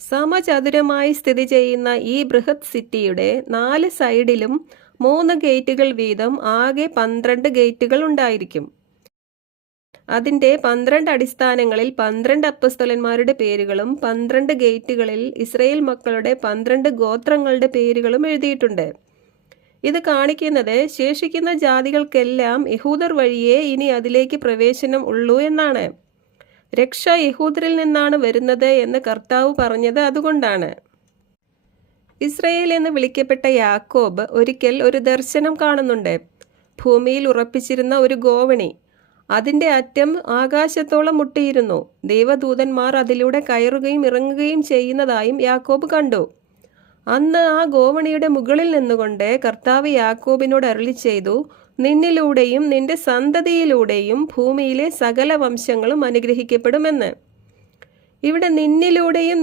സമചതുരമായി സ്ഥിതി ചെയ്യുന്ന ഈ ബൃഹത് സിറ്റിയുടെ 4 സൈഡിലും 3 ഗേറ്റുകൾ വീതം ആകെ 12 ഗേറ്റുകൾ ഉണ്ടായിരിക്കും. അതിൻ്റെ 12 അടിസ്ഥാനങ്ങളിൽ 12 അപ്പസ്തലന്മാരുടെ പേരുകളും 12 ഗേറ്റുകളിൽ ഇസ്രായേൽ മക്കളുടെ 12 ഗോത്രങ്ങളുടെ പേരുകളും എഴുതിയിട്ടുണ്ട്. ഇത് കാണിക്കുന്നത് ശേഷിക്കുന്ന ജാതികൾക്കെല്ലാം യഹൂദർ വഴിയേ ഇനി അതിലേക്ക് പ്രവേശനം ഉള്ളൂ എന്നാണ്. രക്ഷ യഹൂദരിൽ നിന്നാണ് വരുന്നത് എന്ന് കർത്താവ് പറഞ്ഞത് അതുകൊണ്ടാണ്. ഇസ്രായേൽ എന്ന് വിളിക്കപ്പെട്ട യാക്കോബ് ഒരിക്കൽ ഒരു ദർശനം കാണുന്നുണ്ട്. ഭൂമിയിൽ ഉറപ്പിച്ചിരുന്ന ഒരു ഗോവണി, അതിൻ്റെ അറ്റം ആകാശത്തോളം മുട്ടിയിരുന്നു. ദൈവദൂതന്മാർ അതിലൂടെ കയറുകയും ഇറങ്ങുകയും ചെയ്യുന്നതായും യാക്കോബ് കണ്ടു. അന്ന് ആ ഗോവണിയുടെ മുകളിൽ നിന്നുകൊണ്ട് കർത്താവ് യാക്കോബിനോട് അരുളി ചെയ്തു, നിന്നിലൂടെയും നിന്റെ സന്തതിയിലൂടെയും ഭൂമിയിലെ സകല വംശങ്ങളും അനുഗ്രഹിക്കപ്പെടുമെന്ന്. ഇവിടെ നിന്നിലൂടെയും